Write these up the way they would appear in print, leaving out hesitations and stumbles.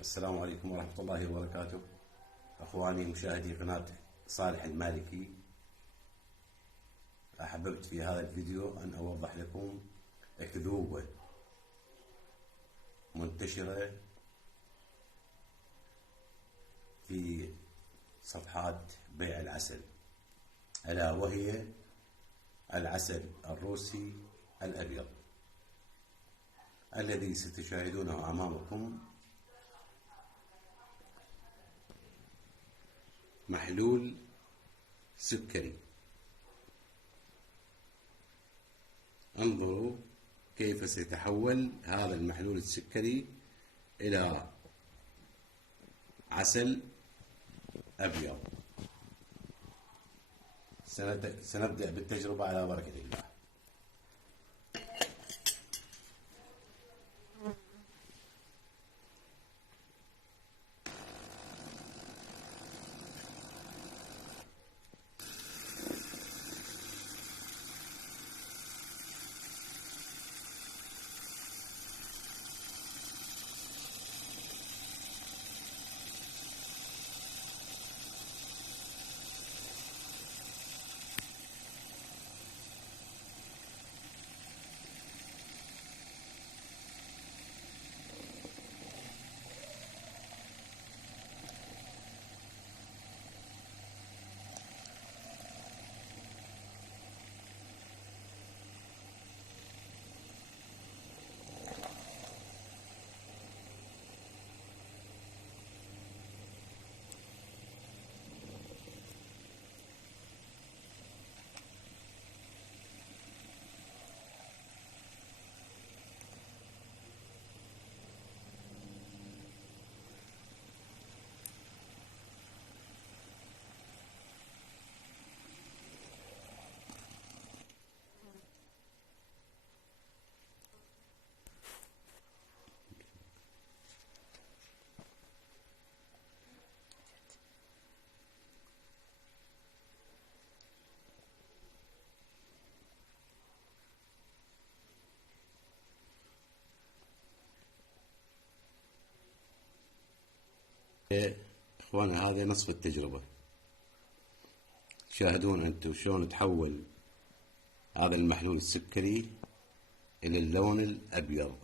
السلام عليكم ورحمة الله وبركاته. أخواني مشاهدي قناة صالح المالكي، أحببت في هذا الفيديو أن أوضح لكم أكذوبة منتشرة في صفحات بيع العسل، ألا وهي العسل الروسي الأبيض الذي ستشاهدونه أمامكم. محلول سكري. انظروا كيف سيتحول هذا المحلول السكري إلى عسل أبيض. سنبدأ بالتجربة على بركة الله. اخوانا، هذا نصف التجربة. شاهدون انتم شلون تحول هذا المحلول السكري الى اللون الابيض.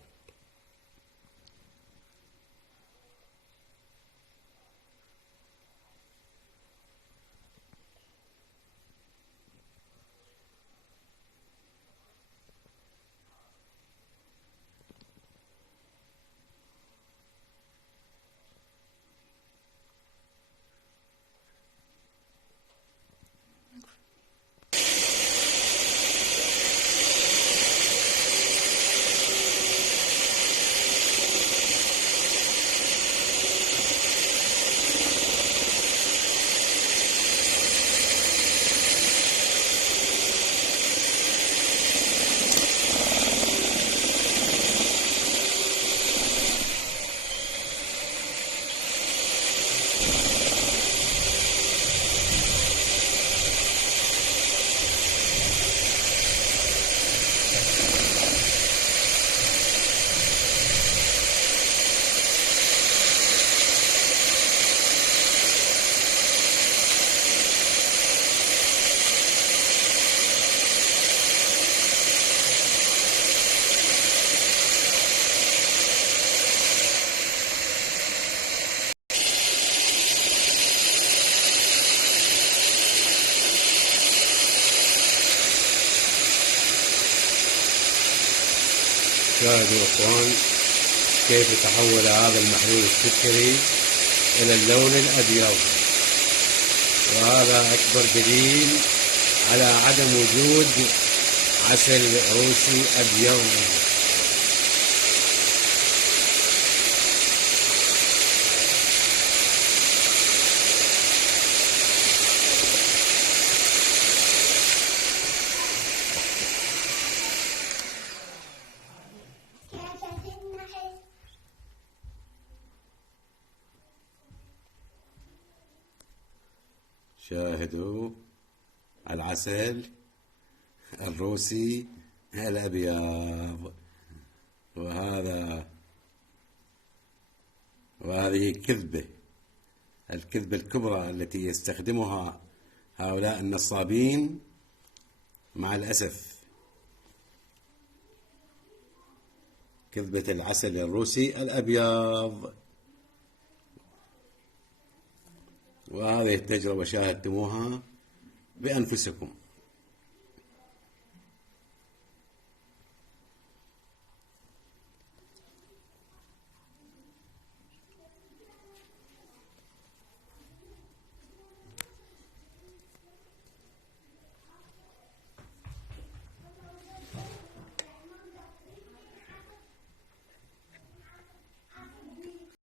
شاهدوا اخوان كيف تحول هذا المحلول السكري الى اللون الابيض، وهذا اكبر دليل على عدم وجود عسل روسي ابيض. شاهدوا العسل الروسي الأبيض، وهذا هذه كذبة، الكذبة الكبرى التي يستخدمها هؤلاء النصابين مع الأسف. كذبة العسل الروسي الأبيض. وهذه التجربة شاهدتموها بأنفسكم.